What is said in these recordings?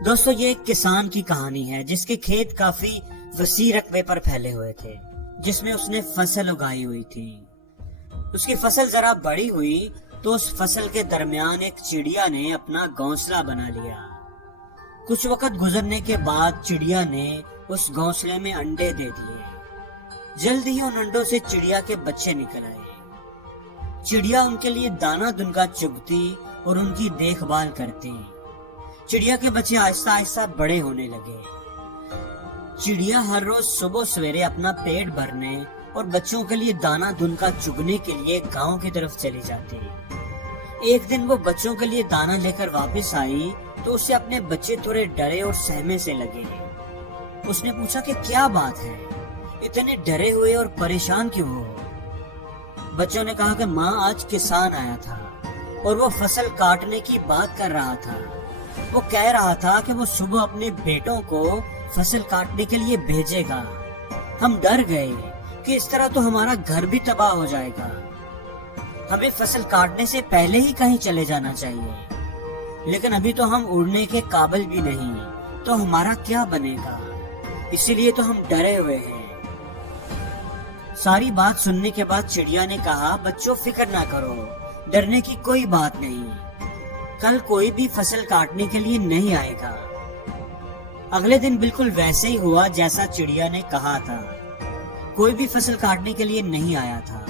دوستو یہ ایک کسان کی کہانی ہے جس کے کھیت کافی وسیع رقبے پر پھیلے ہوئے تھے، جس میں اس نے فصل اگائی ہوئی تھی۔ اس کی فصل ذرا بڑی ہوئی تو اس فصل کے درمیان ایک چڑیا نے اپنا گھونسلہ بنا لیا۔ کچھ وقت گزرنے کے بعد چڑیا نے اس گھونسلے میں انڈے دے دیے۔ جلد ہی ان انڈوں سے چڑیا کے بچے نکل آئے۔ چڑیا ان کے لیے دانہ دنکا چگتی اور ان کی دیکھ بھال کرتی۔ چڑیا کے بچے آہستہ آہستہ بڑے ہونے لگے۔ چڑیا ہر روز صبح سویرے اپنا پیٹ بھرنے اور بچوں کے لیے دانہ دنکا چگنے کے لیے گاؤں کی طرف چلی جاتی۔ ایک دن وہ بچوں کے لیے دانہ لے کر واپس آئی تو اسے اپنے بچے تھوڑے ڈرے اور سہمے سے لگے۔ اس نے پوچھا کہ کیا بات ہے، اتنے ڈرے ہوئے اور پریشان کیوں ہو؟ بچوں نے کہا کہ ماں، آج کسان آیا تھا اور وہ فصل کاٹنے کی بات کر رہا تھا۔ وہ کہہ رہا تھا کہ وہ صبح اپنے بیٹوں کو فصل کاٹنے کے لیے بھیجے گا۔ ہم ڈر گئے کہ اس طرح تو ہمارا گھر بھی تباہ ہو جائے گا۔ ہمیں فصل کاٹنے سے پہلے ہی کہیں چلے جانا چاہیے، لیکن ابھی تو ہم اڑنے کے قابل بھی نہیں، تو ہمارا کیا بنے گا؟ اسی لیے تو ہم ڈرے ہوئے ہیں۔ ساری بات سننے کے بعد چڑیا نے کہا، بچوں فکر نہ کرو، ڈرنے کی کوئی بات نہیں، کل کوئی بھی فصل کاٹنے کے لیے نہیں آئے گا۔ اگلے دن بالکل ویسے ہی ہوا جیسا چڑیا نے کہا تھا، کوئی بھی فصل کاٹنے کے لیے نہیں آیا تھا۔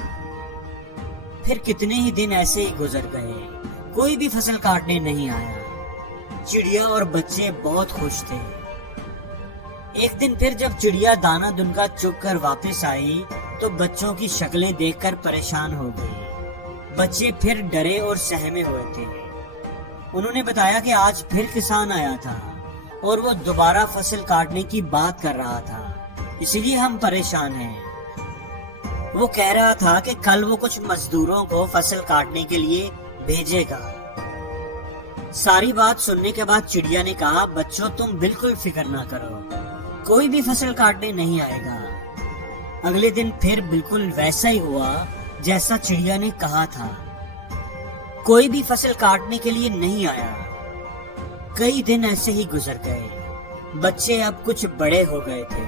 پھر کتنے ہی دن ایسے ہی گزر گئے، کوئی بھی فصل کاٹنے نہیں آیا۔ چڑیا اور بچے بہت خوش تھے۔ ایک دن پھر جب چڑیا دانہ دنکا چگ کر واپس آئی تو بچوں کی شکلیں دیکھ کر پریشان ہو گئی۔ بچے پھر ڈرے اور سہمے ہوئے تھے۔ انہوں نے بتایا کہ آج پھر کسان آیا تھا اور وہ دوبارہ فصل کاٹنے کی بات کر رہا تھا، اسی لیے ہم پریشان ہیں۔ وہ کہہ رہا تھا کہ کل وہ کچھ مزدوروں کو فصل کاٹنے کے لیے بھیجے گا۔ ساری بات سننے کے بعد چڑیا نے کہا، بچوں تم بالکل فکر نہ کرو، کوئی بھی فصل کاٹنے نہیں آئے گا۔ اگلے دن پھر بالکل ویسا ہی ہوا جیسا چڑیا نے کہا تھا، کوئی بھی فصل کاٹنے کے لیے نہیں آیا۔ کئی دن ایسے ہی گزر گئے، بچے اب کچھ بڑے ہو گئے تھے۔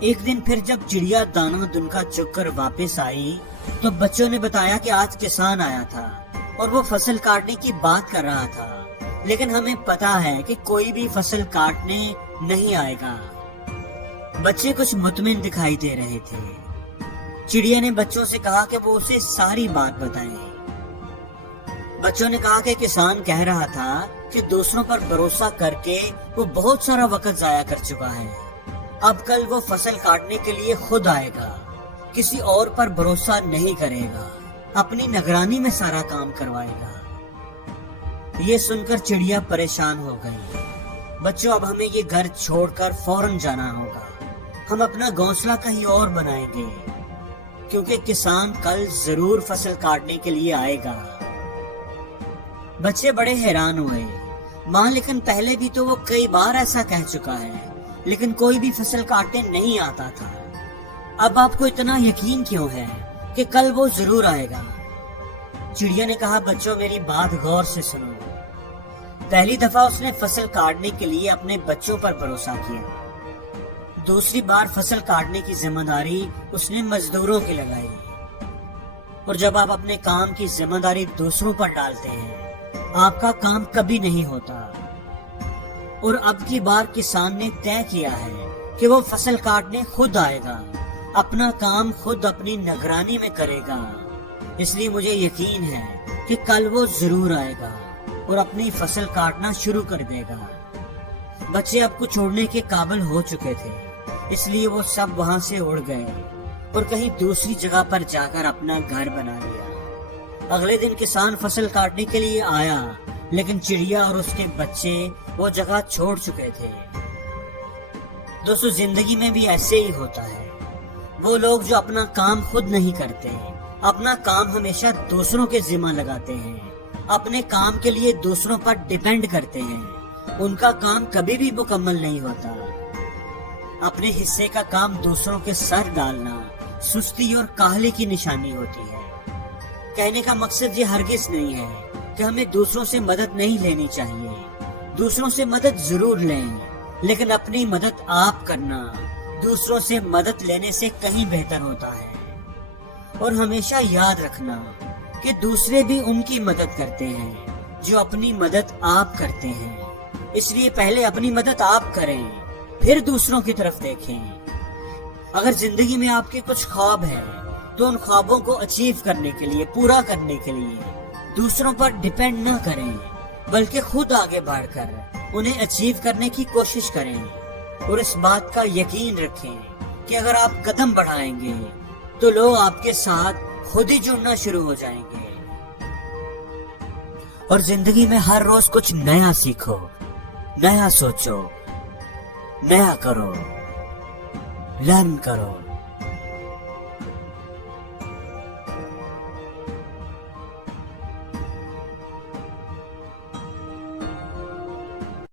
ایک دن پھر جب چڑیا دانہ دنکا چگ کر واپس آئی تو بچوں نے بتایا کہ آج کسان آیا تھا اور وہ فصل کاٹنے کی بات کر رہا تھا، لیکن ہمیں پتا ہے کہ کوئی بھی فصل کاٹنے نہیں آئے گا۔ بچے کچھ مطمئن دکھائی دے رہے تھے۔ چڑیا نے بچوں سے کہا کہ وہ اسے ساری بات بتائیں۔ بچوں نے کہا کہ کسان کہہ رہا تھا کہ دوسروں پر بھروسہ کر کے وہ بہت سارا وقت ضائع کر چکا ہے، اب کل وہ فصل کاٹنے کے لیے خود آئے گا، کسی اور پر بھروسہ نہیں کرے گا، اپنی نگرانی میں سارا کام کروائے گا۔ یہ سن کر چڑیا پریشان ہو گئی۔ بچوں اب ہمیں یہ گھر چھوڑ کر فوراً جانا ہوگا، ہم اپنا گھونسلہ کہیں اور بنائیں گے، کیونکہ کسان کل ضرور فصل کاٹنے کے لیے آئے گا۔ بچے بڑے حیران ہوئے، ماں لیکن پہلے بھی تو وہ کئی بار ایسا کہہ چکا ہے، لیکن کوئی بھی فصل کاٹنے نہیں آتا تھا، اب آپ کو اتنا یقین کیوں ہے کہ کل وہ ضرور آئے گا؟ چڑیا نے کہا، بچوں میری بات غور سے سنو۔ پہلی دفعہ اس نے فصل کاٹنے کے لیے اپنے بچوں پر بھروسہ کیا، دوسری بار فصل کاٹنے کی ذمہ داری اس نے مزدوروں کی لگائی، اور جب آپ اپنے کام کی ذمہ داری دوسروں پر ڈالتے ہیں آپ کا کام کبھی نہیں ہوتا۔ اور اب کی بار کسان نے طے کیا ہے کہ وہ فصل کاٹنے خود آئے گا، اپنا کام خود اپنی نگرانی میں کرے گا، اس لیے مجھے یقین ہے کہ کل وہ ضرور آئے گا اور اپنی فصل کاٹنا شروع کر دے گا۔ بچے اب کو چھوڑنے کے قابل ہو چکے تھے، اس لیے وہ سب وہاں سے اڑ گئے اور کہیں دوسری جگہ پر جا کر اپنا گھر بنا لیا۔ اگلے دن کسان فصل کاٹنے کے لیے آیا، لیکن چڑیا اور اس کے بچے وہ جگہ چھوڑ چکے تھے۔ دوستو زندگی میں بھی ایسے ہی ہوتا ہے، وہ لوگ جو اپنا کام خود نہیں کرتے، اپنا کام ہمیشہ دوسروں کے ذمہ لگاتے ہیں، اپنے کام کے لیے دوسروں پر ڈیپینڈ کرتے ہیں، ان کا کام کبھی بھی مکمل نہیں ہوتا۔ اپنے حصے کا کام دوسروں کے سر ڈالنا سستی اور کاہلی کی نشانی ہوتی ہے۔ کہنے کا مقصد یہ ہرگز نہیں ہے کہ ہمیں دوسروں سے مدد نہیں لینی چاہیے، دوسروں سے مدد ضرور لیں، لیکن اپنی مدد آپ کرنا دوسروں سے مدد لینے سے کہیں بہتر ہوتا ہے۔ اور ہمیشہ یاد رکھنا کہ دوسرے بھی ان کی مدد کرتے ہیں جو اپنی مدد آپ کرتے ہیں، اس لیے پہلے اپنی مدد آپ کریں، پھر دوسروں کی طرف دیکھیں۔ اگر زندگی میں آپ کے کچھ خواب ہیں تو ان خوابوں کو اچیو کرنے کے لیے، پورا کرنے کے لیے دوسروں پر ڈیپینڈ نہ کریں، بلکہ خود آگے بڑھ کر انہیں اچیو کرنے کی کوشش کریں، اور اس بات کا یقین رکھیں کہ اگر آپ قدم بڑھائیں گے تو لوگ آپ کے ساتھ خود ہی جڑنا شروع ہو جائیں گے۔ اور زندگی میں ہر روز کچھ نیا سیکھو، نیا سوچو، نیا کرو، لرن کرو۔